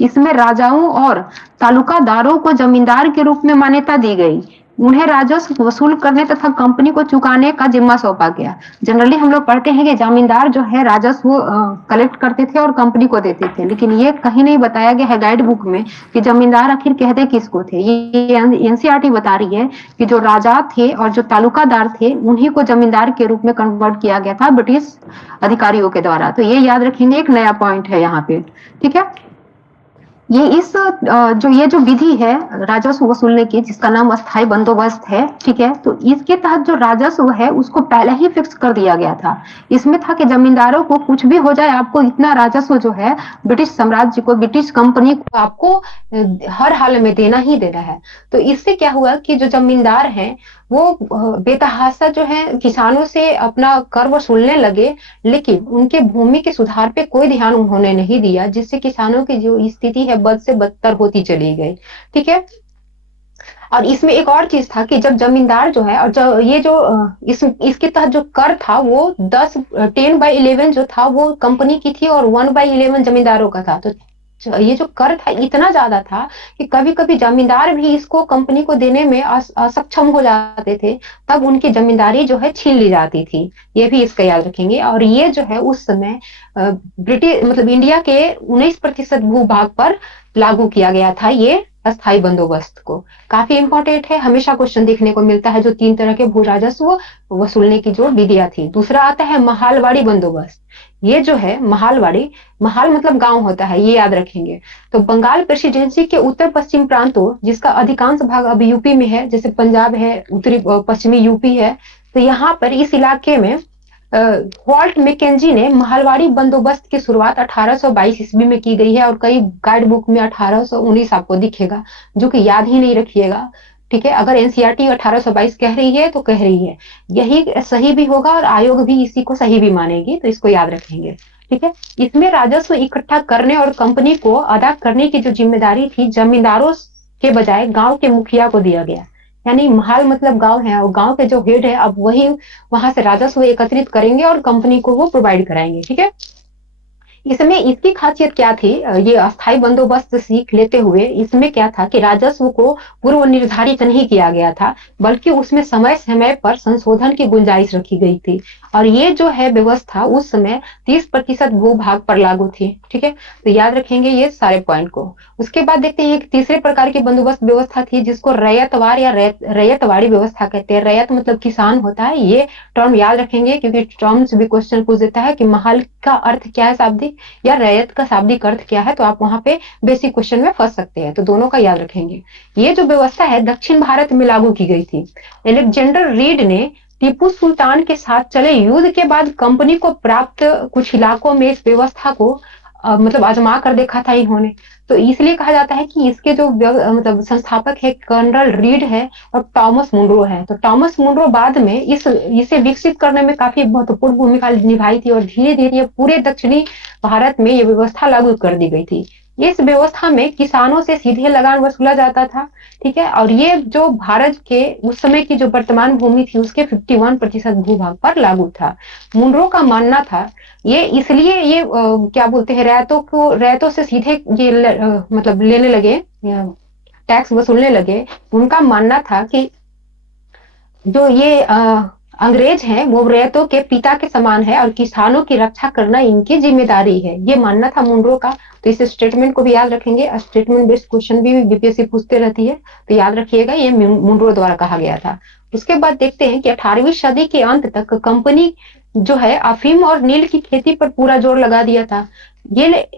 इसमें राजाओं और तालुकादारों को जमींदार के रूप में मान्यता दी गई। उन्हें राजस्व वसूल करने तथा कंपनी को चुकाने का जिम्मा सौंपा गया। जनरली हम लोग पढ़ते हैं कि जमींदार जो है राजस्व कलेक्ट करते थे और कंपनी को देते थे, लेकिन ये कहीं नहीं बताया गया है गाइड बुक में कि जमींदार आखिर कहते किसको थे। ये एनसीईआरटी बता रही है कि जो राजा थे और जो तालुकादार थे उन्हीं को जमींदार के रूप में कन्वर्ट किया गया था ब्रिटिश अधिकारियों के द्वारा। तो ये याद रखेंगे, एक नया पॉइंट है यहाँ पे। ठीक है, ये जो विधि है राजस्व वसूलने की, जिसका नाम अस्थाई बंदोबस्त है, ठीक है, तो इसके तहत जो राजस्व है उसको पहले ही फिक्स कर दिया गया था। इसमें था कि जमींदारों को कुछ भी हो जाए, आपको इतना राजस्व जो है ब्रिटिश साम्राज्य को, ब्रिटिश कंपनी को आपको हर हाल में देना ही देना है। तो इससे क्या हुआ कि जो जमींदार हैं वो बेतहाशा जो है किसानों से अपना कर वसूलने लगे, लेकिन उनके भूमि के सुधार पे कोई ध्यान उन्होंने नहीं दिया, जिससे किसानों की जो स्थिति है बद से बदतर होती चली गई। ठीक है, और इसमें एक और चीज था कि जब जमींदार जो है और जो ये जो इसके तहत जो कर था वो 10/11 जो था वो कंपनी की थी और 1/11 जमींदारों का था। तो ये जो कर था इतना ज्यादा था कि कभी कभी जमींदार भी इसको कंपनी को देने में असक्षम हो जाते थे, तब उनकी जमींदारी जो है छीन ली जाती थी। ये भी इसका याद रखेंगे। और ये जो है उस समय ब्रिटिश मतलब इंडिया के 19% भूभाग पर लागू किया गया था ये अस्थाई बंदोबस्त को। काफी इंपॉर्टेंट है, हमेशा क्वेश्चन देखने को मिलता है जो 3 तरह के भू राजस्व वसूलने की जो विधियां थी। दूसरा आता है महालवाड़ी बंदोबस्त। ये जो है महालवाड़ी, महाल मतलब गांव होता है, ये याद रखेंगे। तो बंगाल प्रेसिडेंसी के उत्तर पश्चिम प्रांतों, जिसका अधिकांश भाग अब यूपी में है, जैसे पंजाब है, उत्तरी पश्चिमी यूपी है, तो यहाँ पर इस इलाके में वॉल्ट मैकेंजी ने महालवाड़ी बंदोबस्त की शुरुआत 1822 ईस्वी में की गई है और कई गाइड बुक में 1819 आपको दिखेगा, जो कि याद ही नहीं रखिएगा। ठीक है, अगर एनसीईआरटी 1822 कह रही है तो कह रही है, यही सही भी होगा और आयोग भी इसी को सही भी मानेगी, तो इसको याद रखेंगे। ठीक है, इसमें राजस्व इकट्ठा करने और कंपनी को अदा करने की जो जिम्मेदारी थी जमींदारों के बजाय गांव के मुखिया को दिया गया। यानी महाल मतलब गांव है और गांव के जो हेड है अब वही वहां से राजस्व एकत्रित करेंगे और कंपनी को वो प्रोवाइड कराएंगे। ठीक है, इसमें इसकी खासियत क्या थी, ये अस्थाई बंदोबस्त सीख लेते हुए इसमें क्या था कि राजस्व को पूर्व निर्धारित नहीं किया गया था, बल्कि उसमें समय समय पर संशोधन की गुंजाइश रखी गई थी। और ये जो है व्यवस्था उस समय 30% भूभाग पर लागू थी। ठीक है, तो याद रखेंगे ये सारे पॉइंट को। उसके बाद देखते हैं एक तीसरे प्रकार की बंदोबस्त व्यवस्था थी जिसको रैयतवार या रैयतवाड़ी व्यवस्था कहते हैं। रैयत मतलब किसान होता है, ये टर्म याद रखेंगे क्योंकि टर्म्स भी क्वेश्चन पूछ देता है कि महाल का अर्थ क्या है शाब्दिक, या रैयत का शाब्दिक अर्थ क्या है, तो आप वहां पे बेसिक क्वेश्चन में फंस सकते हैं, तो दोनों का याद रखेंगे। ये जो व्यवस्था है दक्षिण भारत में लागू की गई थी। एलेक्जेंडर रीड ने टीपू सुल्तान के साथ चले युद्ध के बाद कंपनी को प्राप्त कुछ इलाकों में इस व्यवस्था को मतलब आजमा कर देखा था इन्होंने। तो इसलिए कहा जाता है कि इसके जो मतलब संस्थापक है कर्नल रीड है और टॉमस मुनरो है। तो टॉमस मुनरो बाद में इसे विकसित करने में काफी महत्वपूर्ण भूमिका निभाई थी और धीरे धीरे पूरे दक्षिणी भारत में ये व्यवस्था लागू कर दी गई थी। इस व्यवस्था में किसानों से सीधे लगान वसूला जाता था। ठीक है, और ये जो भारत के उस समय की जो वर्तमान भूमि थी उसके 51% भूभाग पर लागू था। मुनरो का मानना था ये इसलिए ये क्या बोलते हैं रैयतों से सीधे ये मतलब लेने लगे, टैक्स वसूलने लगे। उनका मानना था कि जो ये अंग्रेज हैं वो रैयतों के पिता के समान है और किसानों की रक्षा करना इनकी जिम्मेदारी है, ये मानना था मुनरो का। तो इस स्टेटमेंट को भी याद रखेंगे, स्टेटमेंट बेस्ड क्वेश्चन भी बीपीएससी पूछते रहती है, तो याद रखिएगा ये मुनरो द्वारा कहा गया था। उसके बाद देखते हैं कि 18वीं सदी के अंत तक कंपनी जो है अफीम और नील की खेती पर पूरा जोर लगा दिया था। ये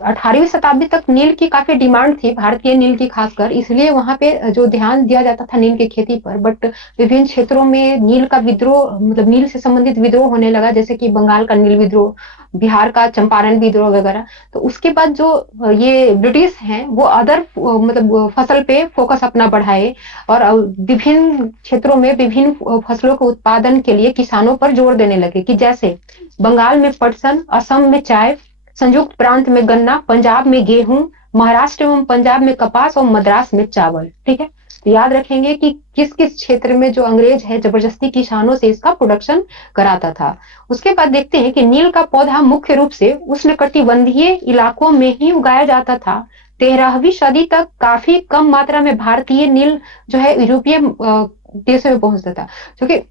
18वीं शताब्दी तक नील की काफी डिमांड थी, भारतीय नील की खासकर, इसलिए वहां पे जो ध्यान दिया जाता था नील की खेती पर। बट विभिन्न क्षेत्रों में नील का विद्रोह मतलब नील से संबंधित विद्रोह होने लगा, जैसे कि बंगाल का नील विद्रोह, बिहार का चंपारण विद्रोह वगैरह। तो उसके बाद जो ये ब्रिटिश हैं वो अदर मतलब फसल पे फोकस अपना बढ़ाए और विभिन्न क्षेत्रों में विभिन्न फसलों के उत्पादन के लिए किसानों पर जोर देने लगे, कि जैसे बंगाल में पटसन, असम में चाय, संयुक्त प्रांत में गन्ना, पंजाब में गेहूं, महाराष्ट्र एवं पंजाब में कपास और मद्रास में चावल। ठीक है, तो याद रखेंगे कि किस किस क्षेत्र में जो अंग्रेज है जबरदस्ती किसानों से इसका प्रोडक्शन कराता था। उसके बाद देखते हैं कि नील का पौधा मुख्य रूप से उष्णकटिबंधीय इलाकों में ही उगाया जाता था। 13वीं सदी तक काफी कम मात्रा में भारतीय नील जो है यूरोपीय देशों में पहुंचता था, क्योंकि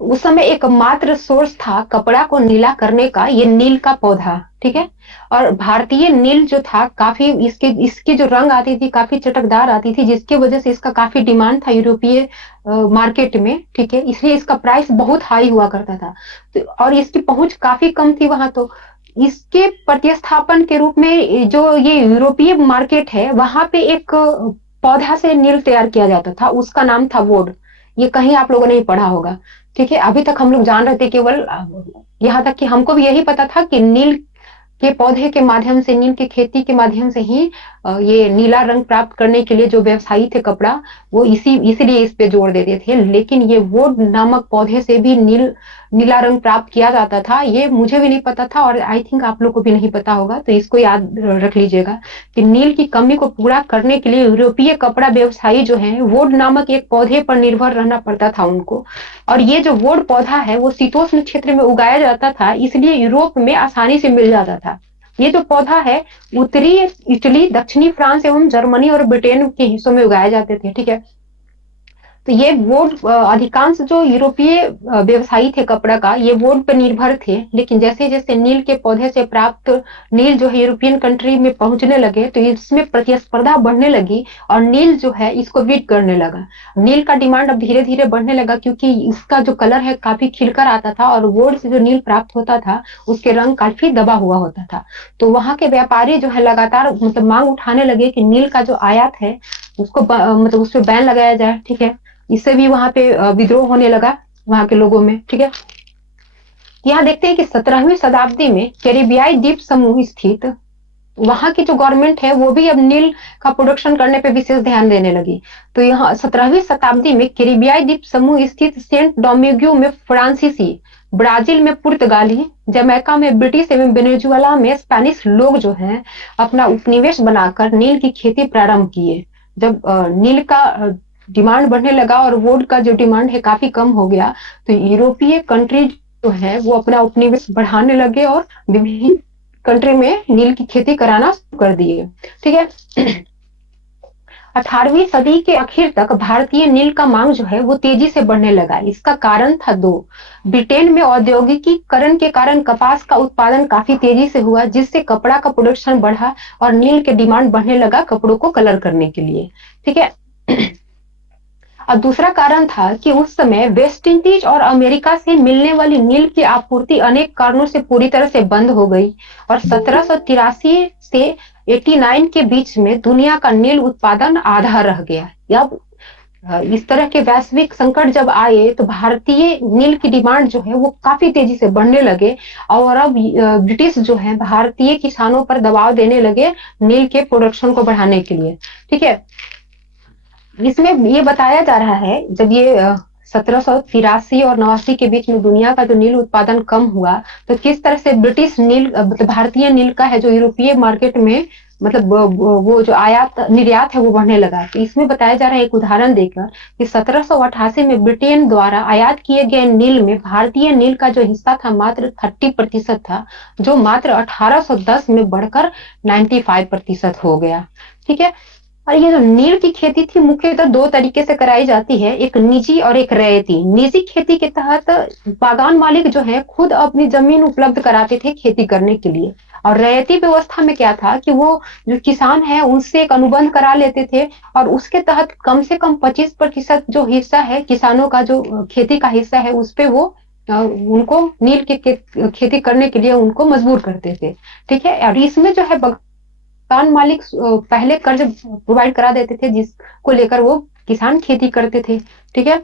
उस समय एक मात्र सोर्स था कपड़ा को नीला करने का, ये नील का पौधा, ठीक है। और भारतीय नील जो था काफी इसके इसकी जो रंग आती थी काफी चटकदार आती थी, जिसकी वजह से इसका काफी डिमांड था यूरोपीय मार्केट में, ठीक है। इसलिए इसका प्राइस बहुत हाई हुआ करता था, तो और इसकी पहुंच काफी कम थी वहां। तो इसके प्रतिस्थापन के रूप में जो ये यूरोपीय मार्केट है वहां पे एक पौधा से नील तैयार किया जाता था, उसका नाम था वोड। ये कहीं आप लोगों ने पढ़ा होगा, ठीक है। अभी तक हम लोग जान रहे थे केवल यहाँ तक कि हमको भी यही पता था कि नील के पौधे के माध्यम से, नील की खेती के माध्यम से ही ये नीला रंग प्राप्त करने के लिए जो व्यवसायी थे कपड़ा, वो इसीलिए इस पे जोर देते थे। लेकिन ये वुड नामक पौधे से भी नीला रंग प्राप्त किया जाता था, ये मुझे भी नहीं पता था और आई थिंक आप लोग को भी नहीं पता होगा। तो इसको याद रख लीजिएगा कि नील की कमी को पूरा करने के लिए यूरोपीय कपड़ा व्यवसायी जो है वुड नामक एक पौधे पर निर्भर रहना पड़ता था उनको। और ये जो वुड पौधा है वो शीतोष्ण क्षेत्र में उगाया जाता था, इसलिए यूरोप में आसानी से मिल जाता था। ये जो पौधा है उत्तरी इटली, दक्षिणी फ्रांस एवं जर्मनी और ब्रिटेन के हिस्सों में उगाए जाते थे, ठीक है। तो ये वोट अधिकांश जो यूरोपीय व्यवसायी थे कपड़ा का, ये वोट पर निर्भर थे। लेकिन जैसे जैसे नील के पौधे से प्राप्त नील जो है यूरोपियन कंट्री में पहुंचने लगे तो इसमें प्रतिस्पर्धा बढ़ने लगी और नील जो है इसको बीट करने लगा। नील का डिमांड अब धीरे धीरे बढ़ने लगा क्योंकि इसका जो कलर है काफी खिलकर आता था और वोड से जो नील प्राप्त होता था उसके रंग काफी दबा हुआ होता था। तो वहां के व्यापारी जो है लगातार मतलब मांग उठाने लगे कि नील का जो आयात है उसको मतलब उस पर बैन लगाया जाए, ठीक है। इससे भी वहां पे विद्रोह होने लगा वहां के लोगों में, ठीक है। यहाँ देखते हैं कि 17वीं शताब्दी में कैरिबियाई द्वीप समूह स्थित वहां की जो गवर्नमेंट है वो भी अब नील का प्रोडक्शन करने पे विशेष ध्यान देने लगी। तो यहाँ 17वीं शताब्दी में कैरिबियाई द्वीप समूह स्थित सेंट डोमिंगो में फ्रांसीसी, ब्राजील में पुर्तगाली, जमैका में ब्रिटिश एवं वेनेजुएला में स्पेनिश लोग जो हैं अपना उपनिवेश बनाकर नील की खेती प्रारंभ किए। जब नील का डिमांड बढ़ने लगा और वुड का जो डिमांड है काफी कम हो गया, तो यूरोपीय कंट्री जो है वो अपना उपनिवेश बढ़ाने लगे और विभिन्न कंट्री में नील की खेती कराना शुरू कर दिए, ठीक है। 18वीं सदी के आखिर तक भारतीय नील का मांग जो है वो तेजी से बढ़ने लगा। इसका कारण था दो। ब्रिटेन में औद्योगिकीकरण के कारण कपास का उत्पादन काफी तेजी से हुआ, जिससे कपड़ा का प्रोडक्शन बढ़ा और नील के डिमांड बढ़ने लगा कपड़ों को कलर करने के लिए, ठीक है। और दूसरा कारण था कि उस समय वेस्ट इंडीज और अमेरिका से मिलने वाली नील की आपूर्ति अनेक कारणों से पूरी तरह से बंद हो गई और 1783 से 89 के बीच में दुनिया का नील उत्पादन आधा रह गया। अब इस तरह के वैश्विक संकट जब आए तो भारतीय नील की डिमांड जो है वो काफी तेजी से बढ़ने लगे और अब ब्रिटिश जो है भारतीय किसानों पर दबाव देने लगे नील के प्रोडक्शन को बढ़ाने के लिए, ठीक है। इसमें ये बताया जा रहा है जब ये 1783 और 89 के बीच में दुनिया का जो नील उत्पादन कम हुआ तो किस तरह से ब्रिटिश नील मतलब भारतीय नील का है जो यूरोपीय मार्केट में मतलब वो जो आयात निर्यात है वो बढ़ने लगा। तो इसमें बताया जा रहा है एक उदाहरण देकर कि 1788 में ब्रिटेन द्वारा आयात किए गए नील में भारतीय नील का जो हिस्सा था मात्र 30% था, जो मात्र 1810 में बढ़कर 95% हो गया, ठीक है। और ये जो नील की खेती थी मुख्यतः दो तरीके से कराई जाती है, एक निजी और एक रैयती। निजी खेती के तहत बागान मालिक जो है खुद अपनी जमीन उपलब्ध कराते थे खेती करने के लिए, और रैयती व्यवस्था में क्या था कि वो जो किसान है उनसे एक अनुबंध करा लेते थे और उसके तहत कम से कम 25% जो हिस्सा है किसानों का जो खेती का हिस्सा है उस पे वो उनको नील के खेती करने के लिए उनको मजबूर करते थे, ठीक है। और इसमें जो है किसान मालिक पहले कर्ज प्रोवाइड करा देते थे जिसको लेकर वो किसान खेती करते थे, ठीक है।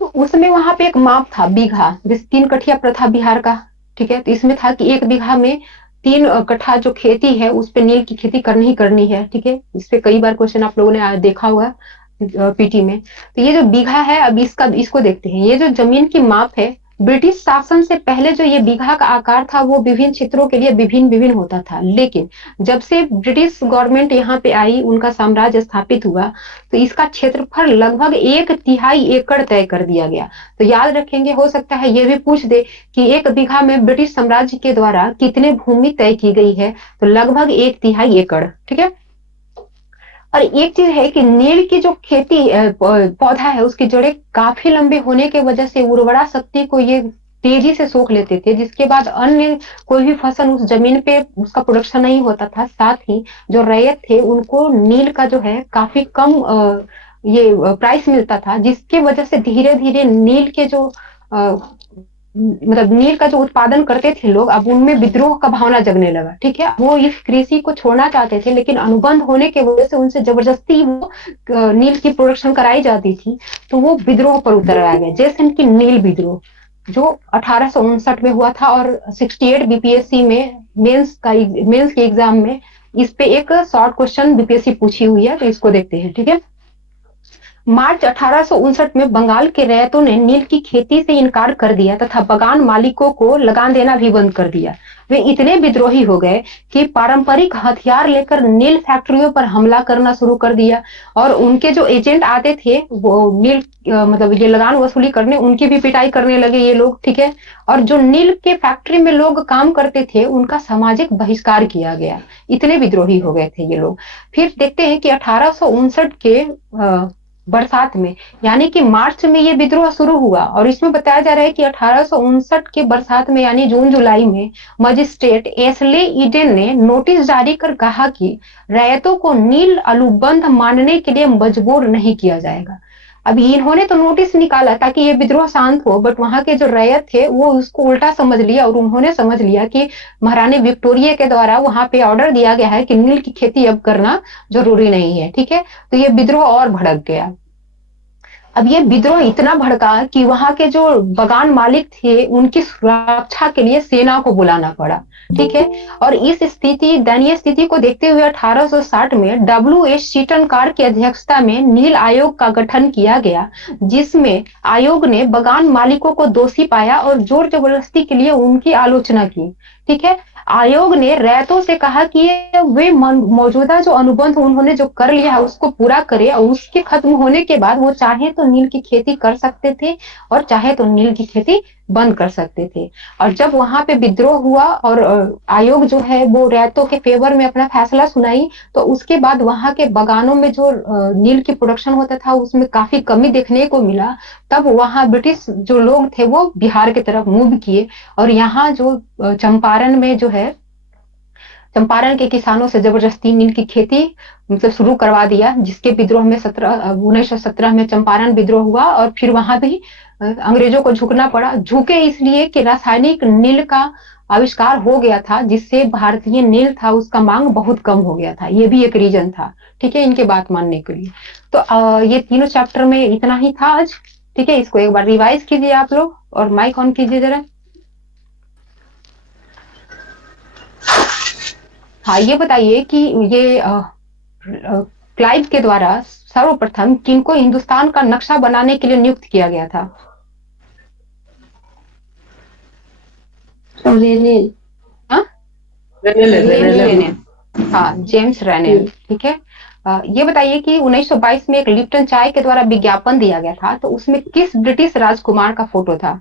तो उसमें वहां पे एक माप था बीघा, जिस 3 कठिया प्रथा बिहार का, ठीक है। तो इसमें था कि 1 बीघा में 3 कट्ठा जो खेती है उस पे नील की खेती करनी ही करनी है, ठीक है। इस पे कई बार क्वेश्चन आप लोगों ने देखा होगा पीटी में। तो ये जो बीघा है अब इसको देखते हैं। ये जो जमीन की माप है ब्रिटिश शासन से पहले जो ये बीघा का आकार था वो विभिन्न क्षेत्रों के लिए विभिन्न विभिन्न होता था, लेकिन जब से ब्रिटिश गवर्नमेंट यहाँ पे आई, उनका साम्राज्य स्थापित हुआ, तो इसका क्षेत्रफल लगभग 1/3 एकड़ तय कर दिया गया। तो याद रखेंगे, हो सकता है ये भी पूछ दे कि 1 बीघा में ब्रिटिश साम्राज्य के द्वारा कितने भूमि तय की गई है, तो लगभग 1/3 एकड़। ठीक है। और एक चीज है कि नील की जो खेती पौधा है, उसकी जड़ें काफी लंबे होने के वजह से उर्वरा शक्ति को ये तेजी से सोख लेते थे, जिसके बाद अन्य कोई भी फसल उस जमीन पे उसका प्रोडक्शन नहीं होता था। साथ ही जो रैयत थे उनको नील का जो है काफी कम ये प्राइस मिलता था, जिसके वजह से धीरे धीरे नील के जो मतलब नील का जो उत्पादन करते थे लोग, अब उनमें विद्रोह का भावना जगने लगा। ठीक है। वो इस कृषि को छोड़ना चाहते थे, लेकिन अनुबंध होने की वजह से उनसे जबरदस्ती वो नील की प्रोडक्शन कराई जाती थी, तो वो विद्रोह पर उतर आ गए, जैसे कि नील विद्रोह जो 1859 में हुआ था। और 68 बीपीएससी में मेंस के एग्जाम में इस पे एक शॉर्ट क्वेश्चन बीपीएससी पूछी हुई है, तो इसको देखते हैं। ठीक है। मार्च 1859 में बंगाल के रैयतों ने नील की खेती से इनकार कर दिया तथा बगान मालिकों को लगान देना भी बंद कर दिया। वे इतने विद्रोही हो गए कि पारंपरिक हथियार लेकर नील फैक्ट्रियों पर हमला करना शुरू कर दिया, और उनके जो एजेंट आते थे वो नील मतलब ये लगान वसूली करने, उनकी भी पिटाई करने लगे ये लोग। ठीक है। और जो नील के फैक्ट्री में लोग काम करते थे उनका सामाजिक बहिष्कार किया गया, इतने विद्रोही हो गए थे ये लोग। फिर देखते हैं कि 1859 के बरसात में, यानी कि मार्च में ये विद्रोह शुरू हुआ, और इसमें बताया जा रहा है कि 1859 के बरसात में यानी जून जुलाई में मजिस्ट्रेट एशले ईडन ने नोटिस जारी कर कहा कि रैयतों को नील अनुबंध मानने के लिए मजबूर नहीं किया जाएगा। अभी इन्होंने तो नोटिस निकाला ताकि ये विद्रोह शांत हो, बट वहां के जो रैयत थे वो उसको उल्टा समझ लिया, और उन्होंने समझ लिया कि महारानी विक्टोरिया के द्वारा वहां पे ऑर्डर दिया गया है कि नील की खेती अब करना जरूरी नहीं है। ठीक है। तो ये विद्रोह और भड़क गया। अब ये विद्रोह इतना भड़का कि वहां के जो बगान मालिक थे उनकी सुरक्षा के लिए सेना को बुलाना पड़ा। ठीक है। और इस दयनीय स्थिति को देखते हुए 1860 में डब्ल्यू.एच. शीटनकार की अध्यक्षता में नील आयोग का गठन किया गया, जिसमें आयोग ने बगान मालिकों को दोषी पाया और जोर जबरदस्ती के लिए उनकी आलोचना की। ठीक है। आयोग ने रैयतों से कहा कि वे मौजूदा जो अनुबंध उन्होंने जो कर लिया है उसको पूरा करे, और उसके खत्म होने के बाद वो चाहे तो नील की खेती कर सकते थे और चाहे तो नील की खेती बंद कर सकते थे। और जब वहां पे विद्रोह हुआ और आयोग जो है वो रैयतों के फेवर में अपना फैसला सुनाई, तो उसके बाद वहां के बगानों में जो नील की प्रोडक्शन होता था उसमें काफी कमी देखने को मिला। तब वहां ब्रिटिश जो लोग थे वो बिहार की तरफ मूव किए, और यहाँ जो चंपारण में जो है, चंपारण के किसानों से जबरदस्ती नील की खेती मतलब शुरू करवा दिया, जिसके विद्रोह में 1917 में चंपारण विद्रोह हुआ, और फिर वहां भी अंग्रेजों को झुकना पड़ा। झुके इसलिए कि रासायनिक नील का आविष्कार हो गया था, जिससे भारतीय नील था उसका मांग बहुत कम हो गया था, ये भी एक रीजन था। ठीक है। इनके बात मानने के लिए तो ये तीनों चैप्टर में इतना ही था आज। ठीक है। इसको एक बार रिवाइज कीजिए आप लोग, और माइक ऑन कीजिए जरा। हाँ, ये बताइए कि ये क्लाइव के द्वारा सर्वप्रथम किनको हिंदुस्तान का नक्शा बनाने के लिए नियुक्त किया गया था? रेनेल। हाँ, हाँ, जेम्स रेनेल। ठीक है। ये बताइए कि 1922 में एक लिप्टन चाय के द्वारा विज्ञापन दिया गया था, तो उसमें किस ब्रिटिश राजकुमार का फोटो था?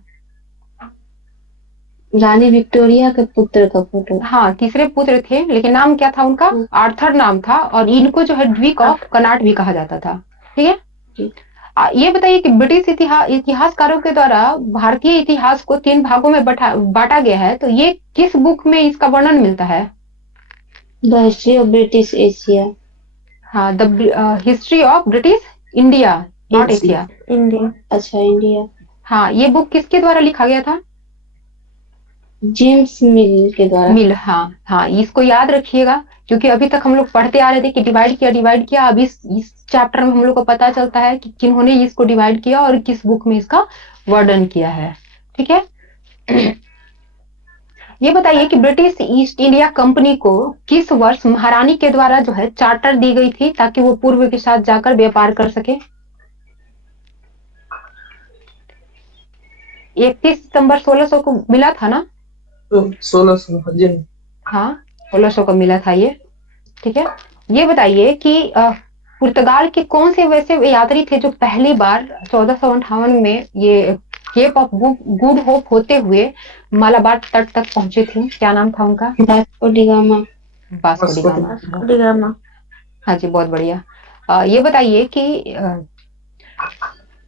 रानी विक्टोरिया के पुत्र का फोटो। हाँ, तीसरे पुत्र थे, लेकिन नाम क्या था उनका? आर्थर नाम था, और इनको जो है ड्यूक ऑफ कनाट भी कहा जाता था। ठीक है। ये बताइए कि ब्रिटिश इतिहासकारों के द्वारा भारतीय इतिहास को 3 भागों में बांटा गया है, तो ये किस बुक में इसका वर्णन मिलता है? The history of British Asia. हाँ, the history of British India, not Asia. India. अच्छा, इंडिया। हाँ, ये बुक किसके द्वारा लिखा गया था? जेम्स मिल के द्वारा। मिल। हाँ हाँ, इसको याद रखिएगा, क्योंकि अभी तक हम लोग पढ़ते आ रहे थे कि डिवाइड किया। अब इस चैप्टर में हम लोग को पता चलता है कि किन्होंने इसको डिवाइड किया और किस बुक में इसका वर्णन किया है। ठीक है। ये बताइए कि ब्रिटिश ईस्ट इंडिया कंपनी को किस वर्ष महारानी के द्वारा जो है चार्टर दी गई थी, ताकि वो पूर्व के साथ जाकर व्यापार कर सके? 31 सितंबर 1600 को मिला था ना? तो 1600, हाँ जी। हाँ, 1600 को मिला था ये। ठीक है, ये बताइए कि पुर्तगाल के कौन से वैसे यात्री थे जो पहली बार 1458 में ये केप ऑफ गुड होप होते हुए मालाबार तट तक पहुंचे थे? क्या नाम था उनका? Vasco D gamma. Vasco D gamma. Vasco D gamma. हाँ जी, बहुत बढ़िया। ये बताइए कि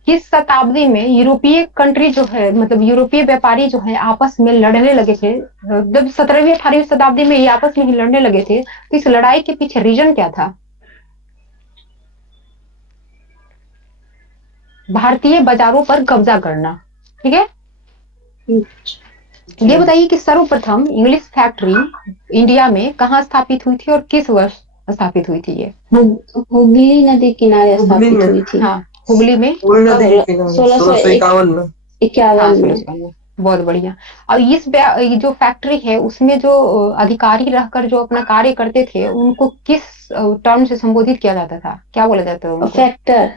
किस शताब्दी में यूरोपीय कंट्री जो है, मतलब यूरोपीय व्यापारी जो है आपस में लड़ने लगे थे? जब 17वीं 18वीं शताब्दी में ये आपस में ही लड़ने लगे थे, तो इस लड़ाई के पीछे रीजन क्या था? भारतीय बाजारों पर कब्जा करना। ठीक है, ये बताइए कि सर्वप्रथम इंग्लिश फैक्ट्री इंडिया में कहाँ स्थापित हुई थी और किस वर्ष स्थापित हुई थी ये? हुगली नदी किनारे स्थापित हुई थी। हाँ, हुगली में। सोलह सौ 1651 में। हाँ, 51 में। 1651। बहुत बढ़िया। और ये जो फैक्ट्री है उसमें जो अधिकारी रहकर जो अपना कार्य करते थे उनको किस टर्म से संबोधित किया जाता था? क्या बोला जाता था उनको? फैक्टर।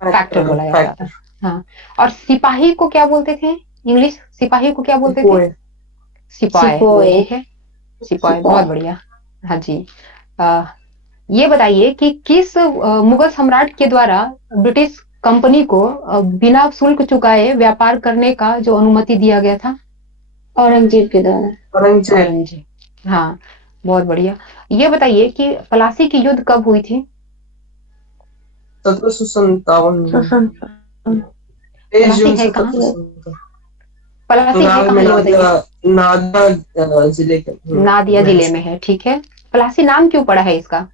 फैक्टर बोला जाता था। हाँ, और सिपाही को क्या बोलते थे? इंग्लिश सिपाही को क्या बोलते थे? सिपाही। ठीक है, सिपाही। बहुत बढ़िया। हाँ जी। ये बताइए कि किस मुगल सम्राट के द्वारा ब्रिटिश कंपनी को बिना शुल्क चुकाए व्यापार करने का जो अनुमति दिया गया था? औरंगजेब के द्वारा। औरंगजेब। हाँ, बहुत बढ़िया। ये बताइए कि प्लासी की युद्ध कब हुई थी? 1757 में। प्लासी है कहाँ? प्लासी है कहाँ ये बताइए? नादिया जिले के नादिया जिले में है। ठीक है, प्लासी नाम क्यों पड़ा है इसका?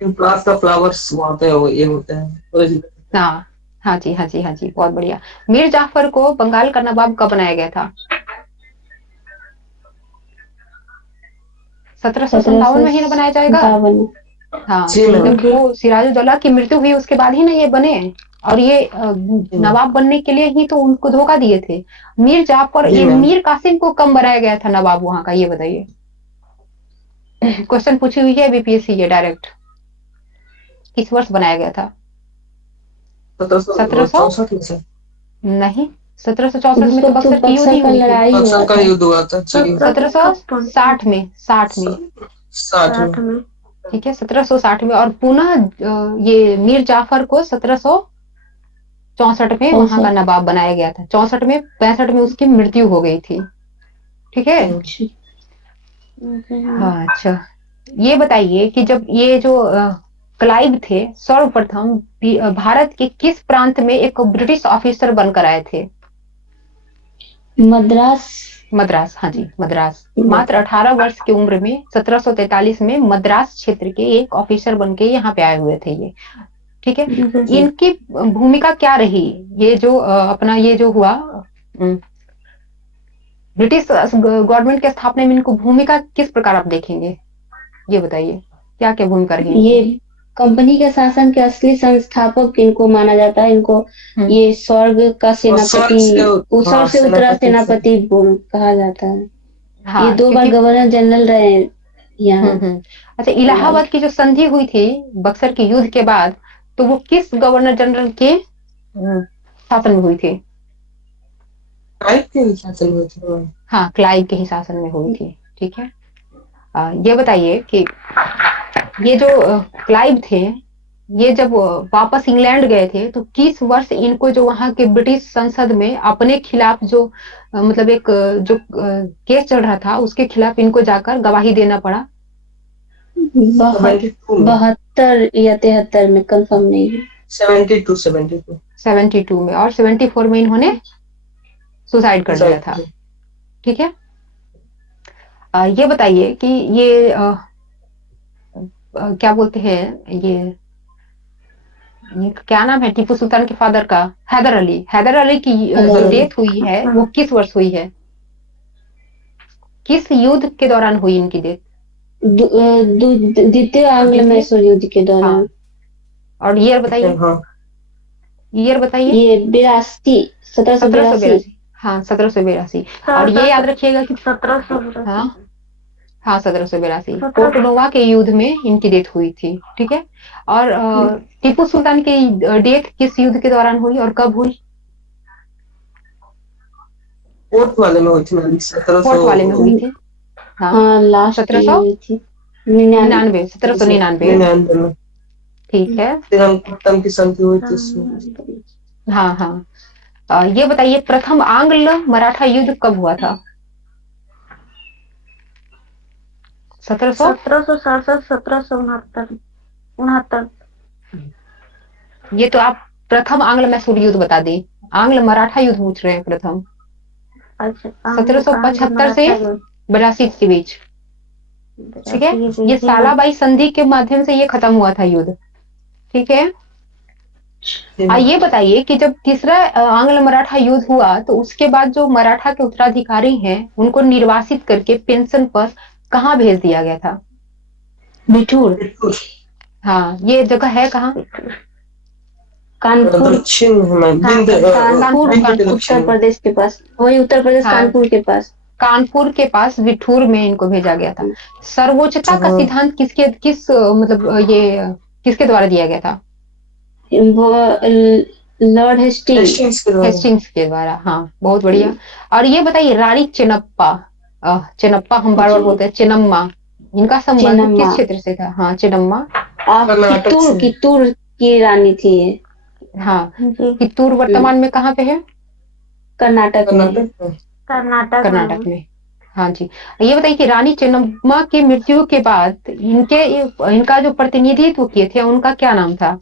प्लास का फ्लावर्स वहाँ पे ये होते हैं। हाँ, हाँ जी, हाँ जी, हाँ जी, बहुत बढ़िया। मीर जाफर को बंगाल का नवाब कब बनाया गया था? 1757 में ही ना बनाया जाएगा? हाँ, जब वो सिराजुद्दौला की मृत्यु हुई उसके बाद ही ना ये बने। और ये नवाब बनने के लिए ही तो उनको धोखा दिए थे। मीर जाफर, ये मीर कासिम को कब बनाया गया था नवाब वहां का, ये बताइए। क्वेश्चन पूछी हुई है बीपीएससी ये डायरेक्ट। किस वर्ष बनाया गया था? 1764 नहीं, 1764 में तो बक्सर की युद्ध ही हुई थी। बक्सर का युद्ध हुआ था। 1760 में। 60 में। ठीक है, 1760 में। और पुनः ये मीर जाफर को 1764 में वहां का नवाब बनाया गया था। 64 में 65 में उसकी मृत्यु हो गई थी। ठीक है। हाँ, अच्छा, ये बताइए कि जब ये जो क्लाइव थे सर्वप्रथम भारत के किस प्रांत में एक ब्रिटिश ऑफिसर बनकर आए थे? मद्रास। हाँ जी, मद्रास। मात्र 18 वर्ष की उम्र में 1743 में मद्रास क्षेत्र के एक ऑफिसर बनके यहाँ पे आए हुए थे ये। ठीक है, इनकी भूमिका क्या रही? ये जो अपना ये जो हुआ ब्रिटिश गवर्नमेंट के स्थापना में, इनको भूमिका किस प्रकार आप देखेंगे? ये बताइए, क्या क्या भूमिका रही? ये कंपनी के शासन के असली संस्थापक इनको माना जाता है। इनको ये स्वर्ग का सेनापति, स्वर्ग से उतरा सेनापति कहा जाता है। हाँ, ये 2 बार गवर्नर जनरल रहे यहाँ। अच्छा, इलाहाबाद की जो संधि हुई थी बक्सर के युद्ध के बाद, तो वो किस गवर्नर जनरल के शासन में हुई थी? क्लाइव के ही शासन में थी। हाँ, क्लाइव के ही शासन में हुई थी। ठीक है, ये बताइए कि ये जो क्लाइव थे, ये जब वापस इंग्लैंड गए थे तो किस वर्ष इनको जो वहां के ब्रिटिश संसद में अपने खिलाफ जो मतलब एक जो केस चल रहा था उसके खिलाफ इनको जाकर गवाही देना पड़ा? 72 या 73 में, कंफर्म नहीं है। 72 में। और 74 में इन्होंने सुसाइड कर लिया था। ठीक है, ये बताइए कि ये क्या बोलते हैं, ये क्या नाम है टीपू सुल्तान के फादर का? हैदर अली की जो डेथ हुई है वो किस वर्ष हुई है? किस युद्ध के दौरान हुई इनकी डेथ? द्वितीय आंग्ल मैसूर युद्ध के दौरान। और ईयर बताइए। ये 1782। हाँ, 1782। और ये याद रखिएगा कि 1782 पोर्टनोवा के युद्ध में इनकी डेथ हुई थी। ठीक है, और टीपू सुल्तान की डेथ किस युद्ध के दौरान हुई और कब हुई? फोर्थ वाले में हुई थी मैम, 1700 फोर्थ वाले में हुई थी। हाँ, हाँ लास्ट 1799, 1799। 99 में। ठीक है। फिर हम खत्म की संधि हुई थी उसमें। हाँ हाँ। ये बताइए प्रथम आंग्ल मराठा युद्ध कब हुआ था? 1700। 1767, 1769, 69। ये तो आप प्रथम आंग्ल मैसूर युद्ध बता दी, आंग्ल मराठा युद्ध पूछ रहे हैं प्रथम। अच्छा, 1775 से 82 के बीच। ठीक है, ये सालाबाई संधि के माध्यम से ये खत्म हुआ था युद्ध। ठीक है। ये बताइए कि जब तीसरा आंग्ल मराठा युद्ध हुआ तो उसके बाद जो मराठा के उत्तराधिकारी हैं उनको निर्वासित करके पेंशन पर कहाँ भेज दिया गया था? बिठूर। हाँ, ये जगह है कहाँ? कानपुर। दक्षिण में कानपुर उत्तर प्रदेश के पास, वही उत्तर प्रदेश कानपुर के पास। कानपुर के पास बिठूर में इनको भेजा गया था। सर्वोच्चता का सिद्धांत किस मतलब ये किसके द्वारा दिया गया था? वो लॉर्ड हेस्टिंग्स के द्वारा। हाँ, बहुत बढ़िया। और ये बताइए रानी चेन्नप्पा, चेन्नप्पा हम बार बार बोलते हैं चेन्नम्मा, इनका संबंध किस क्षेत्र से था? हाँ, चेन्नम्मा कित्तूर की रानी थी ये। हाँ, कित्तूर वर्तमान में कहाँ पे है? कर्नाटक में। हाँ जी। ये बताइए कि रानी चेन्नम्मा की मृत्यु के बाद इनका जो प्रतिनिधित्व किए थे उनका क्या नाम था?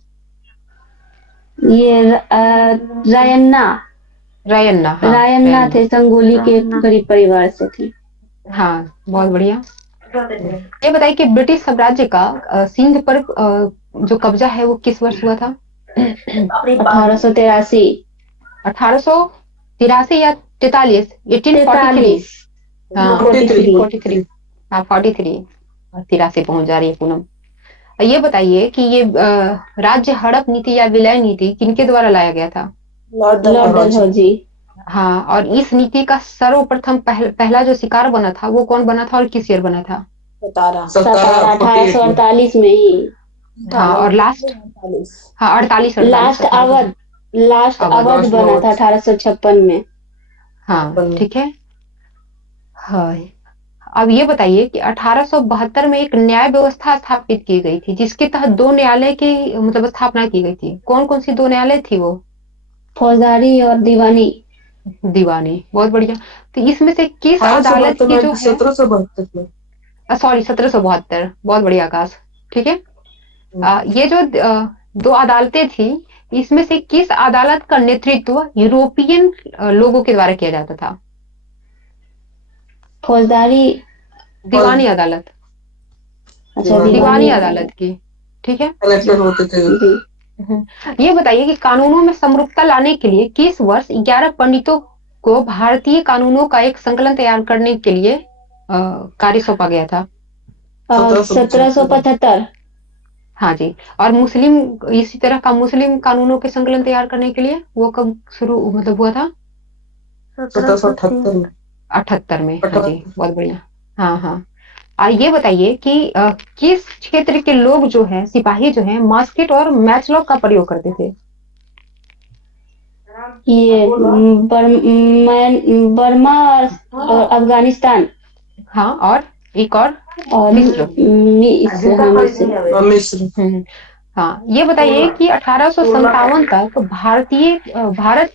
ये रायन्ना थे, संगोली के गरीब परिवार से थे। हाँ, बहुत बढ़िया। ये बताइए कि ब्रिटिश साम्राज्य का सिंध पर जो कब्जा है वो किस वर्ष हुआ था? 1883। 1883 या 43? 1843। हाँ, 43। हाँ, 43 और 83 पहुंच जा रही है पूनम। ये बताइए कि ये राज्य हड़प नीति या विलय नीति किनके द्वारा लाया गया था? लॉर्ड डलहौजी। हाँ, और इस नीति का सर्वप्रथम पहला जो शिकार बना था वो कौन बना था और किस ईयर बना था? 1848 में ही। हाँ, और लास्ट? हाँ, 48। लास्ट अवध बना था 1856 में। हाँ, ठीक है। हाँ, अब ये बताइए कि 1872 में एक न्याय व्यवस्था स्थापित की गई थी जिसके तहत 2 न्यायालय की मतलब स्थापना की गई थी। कौन कौन सी 2 न्यायालय थी वो? फौजदारी और दीवानी। बहुत बढ़िया। तो इसमें से किस अदालत की जो है? 1772 में। सॉरी, 1772। बहुत बढ़िया आकाश। ठीक है। ये जो 2 अदालतें थी, इसमें से किस अदालत का नेतृत्व यूरोपियन लोगों के द्वारा किया जाता था? फौजदारी दीवानी अदालत। अच्छा, दीवानी अदालत की। ठीक है। कलेक्टर होते थे। ये बताइए कि कानूनों में समरूपता लाने के लिए किस वर्ष 11 पंडितों को भारतीय कानूनों का एक संकलन तैयार करने के लिए कार्य सौंपा गया था? 1775। हाँ जी। और मुस्लिम इसी तरह का मुस्लिम कानूनों के संकलन तैयार करने के लिए वो कब शुरू मतलब हुआ था? 1778 में। 78 में। हाँ जी, बहुत बढ़िया। हाँ हाँ। ये बताइए कि किस क्षेत्र के लोग जो है सिपाही जो है मस्केट और मैचलॉक का प्रयोग करते थे? ये बर्मा और अफगानिस्तान। हाँ, और एक और मिस्र। हाँ, ये बताइए कि 1857 तक भारत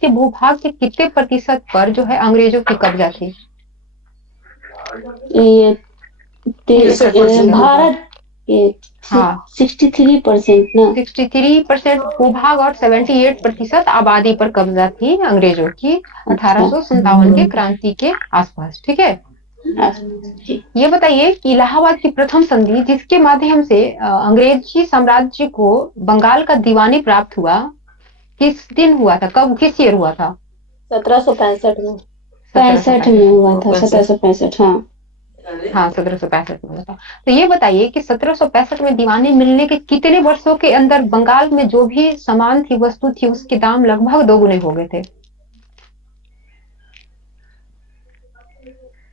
के भूभाग के कितने प्रतिशत पर जो है अंग्रेजों की कब्जा थी? ये भारत 63% ना? 63% भूभाग और 78% आबादी पर कब्जा थी अंग्रेजों की 1857 के क्रांति के आसपास। ठीक है। ये बताइए कि इलाहाबाद की प्रथम संधि जिसके माध्यम से अंग्रेजी साम्राज्य को बंगाल का दीवानी प्राप्त हुआ, किस दिन हुआ था? कब, किस ईयर हुआ था? 1765 में। 65 में हुआ था। 1765। हाँ, 1765 में हुआ था। तो ये बताइए कि 1765 में दीवानी मिलने के कितने वर्षों के अंदर बंगाल में जो भी सामान थी, वस्तु थी, उसके दाम लगभग 2 गुने हो गए थे?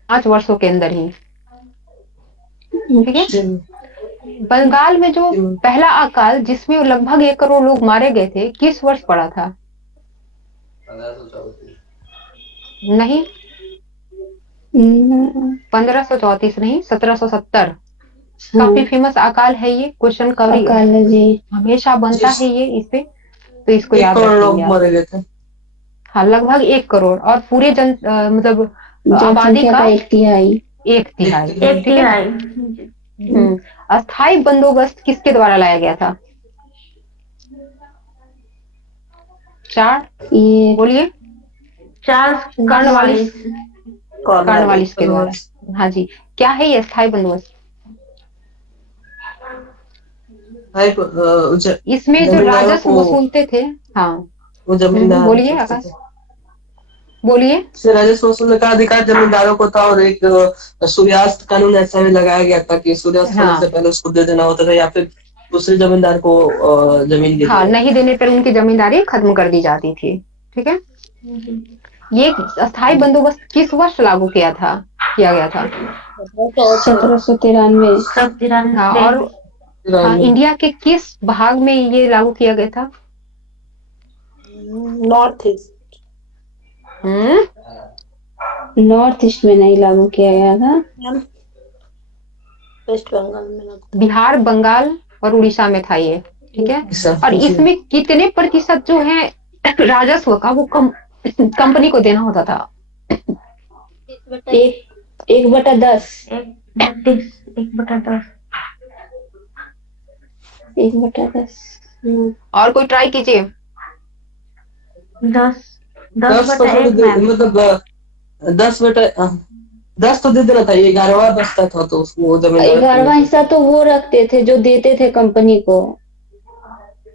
5 वर्षों के अंदर ही। ठीक है। बंगाल में जो पहला अकाल जिसमें लगभग 1 करोड़ लोग मारे गए थे किस वर्ष पड़ा था? नहीं, 1534 नहीं, 1770। हाँ, काफी फेमस अकाल है ये, क्वेश्चन कवरी अकाल जी। हमेशा बनता जिस है ये इस पे, तो इसको 1 याद करोड़ रखेंगे लोग आप। मरे गए थे। हाँ, लगभग 1 करोड़, और पूरे मतलब आबादी जनसंख्या का का 1/3। 1/3। एक एक ठीक है। तिहाई। अस्थाई बंदोबस्त किसके द्वारा लाया गया था? 4, ये बोलिए। Charles Cornwallis. कॉर्नवालिस के द्वारा। कॉर्नवालिस। हाँ जी। क्या है ये अस्थाई बंदोबस्त? इसमें जो जमींदारों राजस्व को, वसूलते थे। हाँ। वो जमींदार बोलिए करते आकाश, थे। बोलिए। इससे राजस्व वसूलने का अधिकार जमींदारों को था, और एक सूर्यास्त कानून ऐसा भी लगाया गया था कि सूर्यास्त होने से हाँ पहले उसको दे देना होता था, या फिर दूसरे जमींदार को जमीन दे दी हाँ, जाती नहीं देने पर उनकी जमींदारी खत्म कर दी जाती थी। ठीक है। ये अस्थाई बंदोबस्त किस वर्ष लागू किया गया था? 1793। सब हाँ, 93। और हाँ, थी। इंडिया के किस भाग में ये लागू किया गया था? North east. Hmm north east में नहीं लागू किया गया था। वेस्ट बंगाल में लगता बिहार, बंगाल और उड़ीसा में था ये। ठीक है। और जी। इसमें कितने प्रतिशत जो है राजस्व का, वो कंपनी को देना होता था? 1/10। 1/10। 1/10। और कोई ट्राई कीजिए। 10 10% 10/1 मैम। मतलब 10 तो दे देना था, ये 11वां बचता था तो उसको वो जमींदार को 11वां मिलता हिस्सा था। तो वो रखते थे जो देते थे कंपनी को,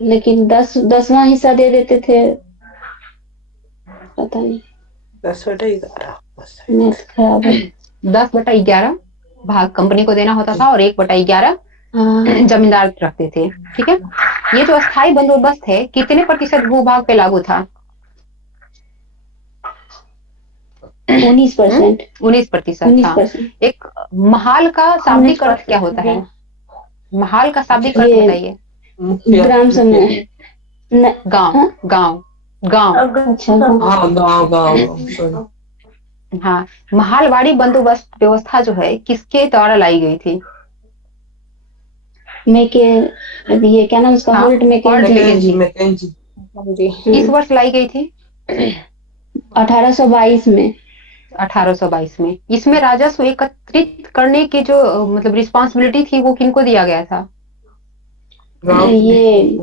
लेकिन 10वां हिस्सा दे देते थे। पता नहीं, 10/11। मैथ खराब है। 10/11 भाग कंपनी को देना होता था, और 1/11 हाँ, जमींदार रखते थे। ठीक है। ये जो अस्थाई बंदोबस्त है, कितने प्रतिशत भूभाग पे लागू था? 19%। 19%। हाँ। 19%। एक महाल का शाब्दिक अर्थ क्या होता है? महाल का शाब्दिक अर्थ ये बताइए। ग्राम समूह। न, गांव। हाँ, गांव। गांव। अच्छा। हाँ, गाँव गाँव सॉरी। हाँ। महालवाड़ी बंदोबस्त व्यवस्था जो है किसके द्वारा लाई गई थी? मैके ये क्या नाम उसका, हाँ, होल्ट हॉल्ट मैकेंजी। मैकेंजी। किस वर्ष लाई गई थी? 1822 में। 1822 में। इसमें राजस्व एकत्रित करने की जो मतलब रिस्पॉन्सिबिलिटी थी, वो किनको दिया गया था? ये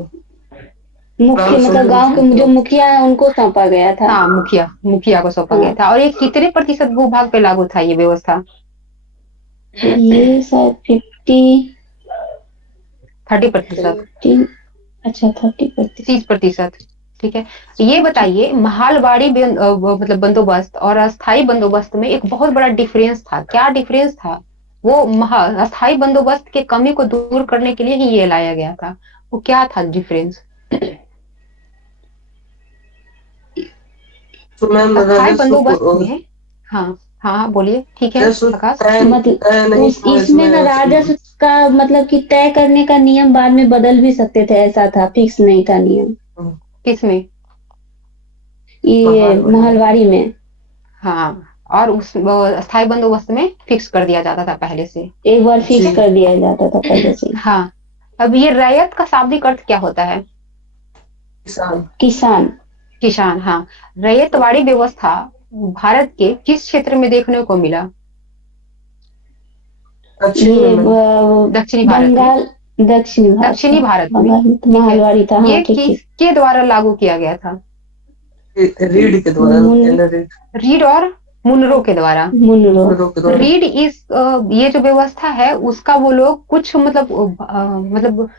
मुख्य मतलब गांव के जो मुखिया है उनको सौंपा गया था। हाँ, मुखिया को सौंपा गया हाँ, था। और ये कितने प्रतिशत भूभाग पे लागू था ये व्यवस्था? ये शायद 30%। 50। अच्छा, 30%। 30%। ठीक है। ये बताइए, महालवाड़ी मतलब बंदोबस्त और अस्थाई बंदोबस्त में एक बहुत बड़ा डिफरेंस था। क्या डिफरेंस था? वो अस्थाई बंदोबस्त के कमी को दूर करने के लिए ही ये लाया गया था। वो क्या था डिफरेंस? तो मैम अस्थाई राजस्व बंदोबस्त को में। हाँ हाँ, बोलिए। ठीक है राजस्व आकाश। मतलब तय नहीं उस था इसमें ना इसमें। राजस्व का मतलब कि तय करने का नियम बाद में बदल भी सकते थे, ऐसा था, फिक्स नहीं था नियम। किसमें? ये महालवाड़ी में। महलवाड़ी में हाँ, और उस अस्थाई बंदोबस्त में फिक्स कर दिया जाता था पहले से। एक बार फिक्स जी। कर दिया जाता था पहले से। हाँ। अब ये रैयत का शाब्दिक अर्थ क्या होता है? किसान। किसान। किसान। हाँ। रैयतवाड़ी व्यवस्था भारत के किस क्षेत्र में देखने को मिला? दक्षिण में ये मैम। दक्षिणी भारत में। बंगाल। दक्षिणी भारत दक्षिणी था। भारत में। बंगाल में तो ठीक है। महलवाड़ी था। हाँ, ये ठीक ठीक। किसके द्वारा लागू किया गया था? रीढ़ के द्वारा, मुन रीढ़। रीड और मुनरो के द्वारा। मुनरो। के द्वारा। रीड इस ये जो व्यवस्था है उसका वो लोग कुछ मतलब मतलब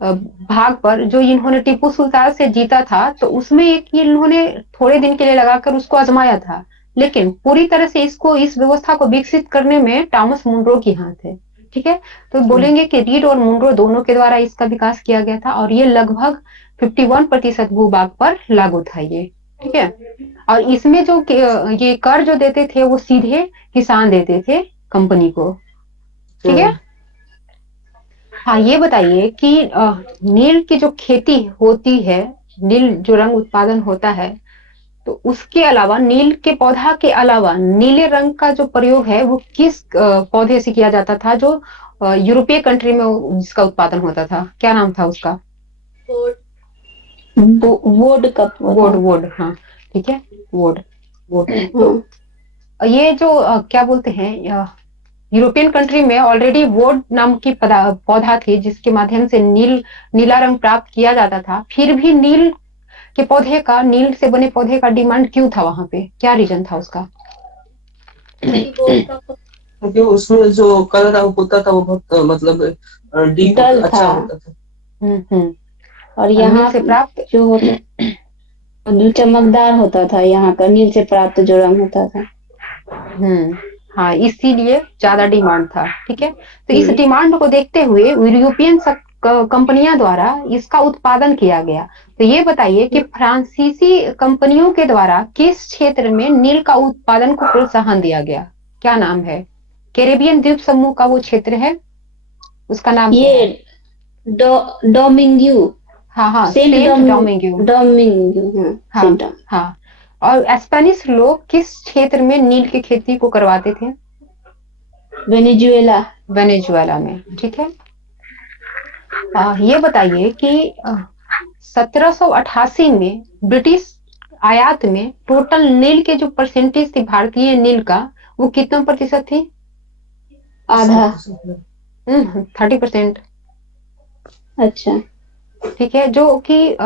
भाग पर जो इन्होंने टीपू सुल्तान से जीता था, तो उसमें एक इन्होंने थोड़े दिन के लिए लगाकर उसको आजमाया था। लेकिन पूरी तरह से इस व्यवस्था को विकसित करने में टॉमस मुनरो की हाथ है। ठीक है। तो बोलेंगे कि रीड और मुनरो दोनों के द्वारा इसका विकास किया गया था, और ये लगभग 51% भूभाग पर लागू था ये। ठीक है। और इसमें जो ये कर जो देते थे वो सीधे किसान देते थे कंपनी को। ठीक है। हाँ, ये बताइए कि नील की जो खेती होती है, नील जो रंग उत्पादन होता है, तो उसके अलावा नील के पौधा के अलावा नीले रंग का जो प्रयोग है वो किस पौधे से किया जाता था जो यूरोपीय कंट्री में जिसका उत्पादन होता था, क्या नाम था उसका? वोड का वोड, वोड, हाँ ठीक है, वोड, वोड। तो ये जो क्या बोलते हैं, यूरोपियन कंट्री में ऑलरेडी वोड नाम की पौधा थी जिसके माध्यम से नीला रंग प्राप्त किया जाता था, फिर भी नील से बने पौधे का डिमांड क्यों था वहां पे, क्या रीजन था उसका? क्योंकि उसमें जो कलर होता था वो बहुत मतलब डीप अच्छा होता था। और यहाँ से प्राप्त जो होता चमकदार होता था, यहाँ का नील से प्राप्त जो रंग होता था। हाँ, इसीलिए ज्यादा डिमांड था। ठीक है, तो इस डिमांड को देखते हुए यूरोपियन कंपनियों द्वारा इसका उत्पादन किया गया। तो ये बताइए कि फ्रांसीसी कंपनियों के द्वारा किस क्षेत्र में नील का उत्पादन को प्रोत्साहन दिया गया, क्या नाम है? कैरेबियन द्वीप समूह का वो क्षेत्र है, उसका नाम क्या है? डोमिंग्यू। हाँ, सेंट डोमिंग्यू। हाँ। और स्पेनिश लोग किस क्षेत्र में नील की खेती को करवाते थे? वेनेजुएला में। ठीक है, ये बताइए कि 1788 में ब्रिटिश आयात में टोटल नील के जो परसेंटेज थी भारतीय नील का, वो कितना प्रतिशत थी? आधा। 30%। अच्छा, ठीक है, जो कि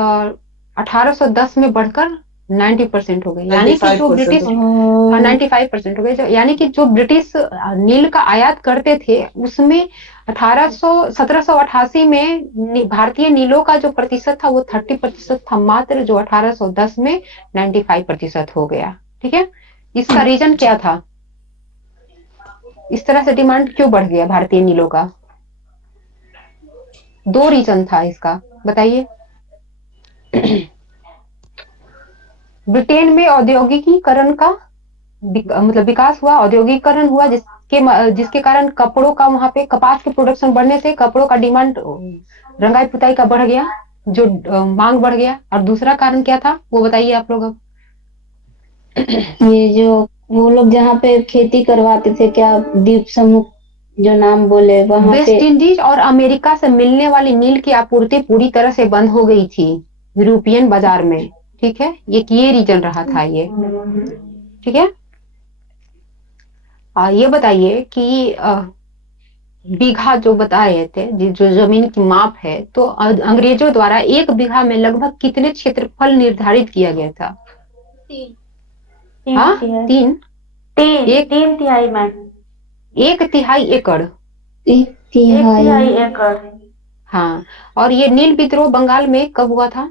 1810 में बढ़कर 90% हो गई, यानी कि जो ब्रिटिश 95% हो गए, यानी कि जो ब्रिटिश नील का आयात करते थे उसमें 1788 में भारतीय नीलों का जो प्रतिशत था वो 30% था मात्र, जो 1810 में 95% हो गया। ठीक है, इसका रीजन क्या था? इस तरह से डिमांड क्यों बढ़ गया भारतीय नीलों का? 2 रीजन था इसका, बताइए। ब्रिटेन में औद्योगिकीकरण का मतलब विकास हुआ, औद्योगिकीकरण हुआ, जिसके कारण कपड़ों का, वहां पे कपास के प्रोडक्शन बढ़ने से कपड़ों का डिमांड रंगाई पुताई का बढ़ गया, जो मांग बढ़ गया। और दूसरा कारण क्या था वो बताइए आप लोग अब। ये जो वो लोग जहाँ पे खेती करवाते थे, क्या द्वीप समूह जो नाम बोले, वहां पे वेस्ट इंडीज और अमेरिका से मिलने वाली नील की आपूर्ति पूरी तरह से बंद हो गई थी यूरोपियन बाजार में। ठीक है, ये रीजन रहा था ये। ठीक है, ये बताइए कि बीघा जो बता रहे थे, जो जमीन की माप है, तो अंग्रेजों द्वारा 1 बीघा में लगभग कितने क्षेत्रफल निर्धारित किया गया था? 3 तिहाई में 1/3 एकड़। 1/3 एकड़। हाँ, और ये नील विद्रोह बंगाल में कब हुआ था?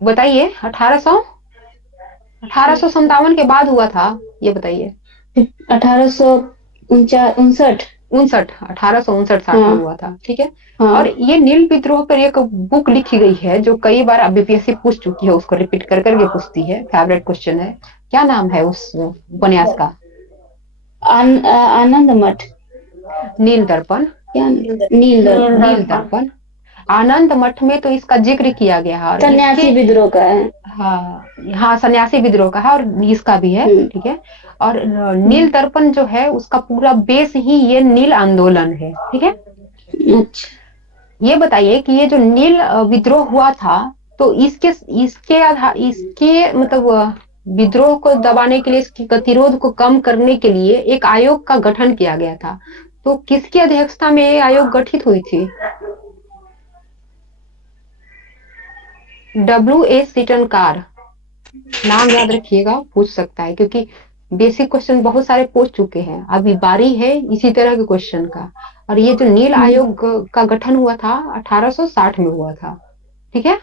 बताइए। 1857 के बाद हुआ था, ये बताइए। 1859 में हुआ था। ठीक है, और ये नील विद्रोह पर एक बुक लिखी गई है जो कई बार बीपीएससी पूछ चुकी है, उसको रिपीट कर करके पूछती है, फेवरेट क्वेश्चन है। क्या नाम है उस उपन्यास का? आनंद मठ। नील दर्पण। नील दर्पण। आनंद मठ में तो इसका जिक्र किया गया है, सन्यासी विद्रोह का है। हाँ, सन्यासी विद्रोह का है, और इसका भी है। ठीक है, और नील दर्पण जो है उसका पूरा बेस ही ये नील आंदोलन है। ठीक है, अच्छा, ये बताइए कि ये जो नील विद्रोह हुआ था, तो इसके मतलब विद्रोह को दबाने के लिए, इसकी गतिरोध को कम करने के लिए एक आयोग का गठन किया गया था। तो किसकी अध्यक्षता में ये आयोग गठित हुई थी? W.A. सीटनकार। नाम याद रखिएगा, पूछ सकता है, क्योंकि बेसिक क्वेश्चन बहुत सारे पूछ चुके हैं, अभी बारी है इसी तरह के क्वेश्चन का। और ये जो नील आयोग का गठन हुआ था 1860 में हुआ था। ठीक है।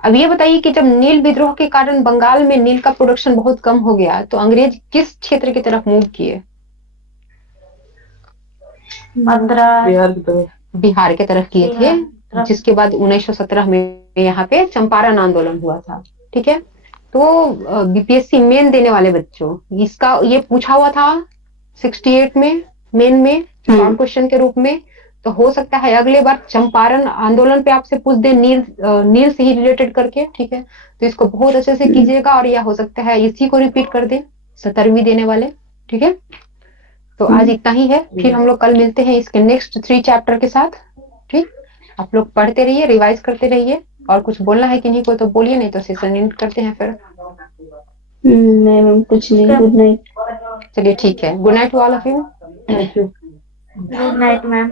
अब ये बताइए कि जब नील विद्रोह के कारण बंगाल में नील का प्रोडक्शन बहुत कम हो गया, तो अंग्रेज किस क्षेत्र की तरफ मूव किए? बिहार की तरफ किए थे, जिसके बाद 1917 में यहाँ पे चंपारण आंदोलन हुआ था। ठीक है, तो बीपीएससी मेन देने वाले बच्चों, इसका ये पूछा हुआ था 68 में मेन में शॉर्ट क्वेश्चन के रूप में। तो हो सकता है अगले बार चंपारण आंदोलन पे आपसे पूछ दे नील से ही रिलेटेड करके, ठीक है। तो इसको बहुत अच्छे से कीजिएगा, और यह हो सकता है इसी को रिपीट कर दे 17वीं देने वाले, ठीक है। तो आज इतना ही है, फिर हम लोग कल मिलते हैं इसके नेक्स्ट 3 चैप्टर के साथ, ठीक। आप लोग पढ़ते रहिए, रिवाइज करते रहिए, और कुछ बोलना है किन्हीं को तो बोलिए, नहीं तो सेशन एंड करते हैं फिर। नहीं मैम, कुछ नहीं। Good night. चलिए ठीक है, good night to all of you. Good night ma'am.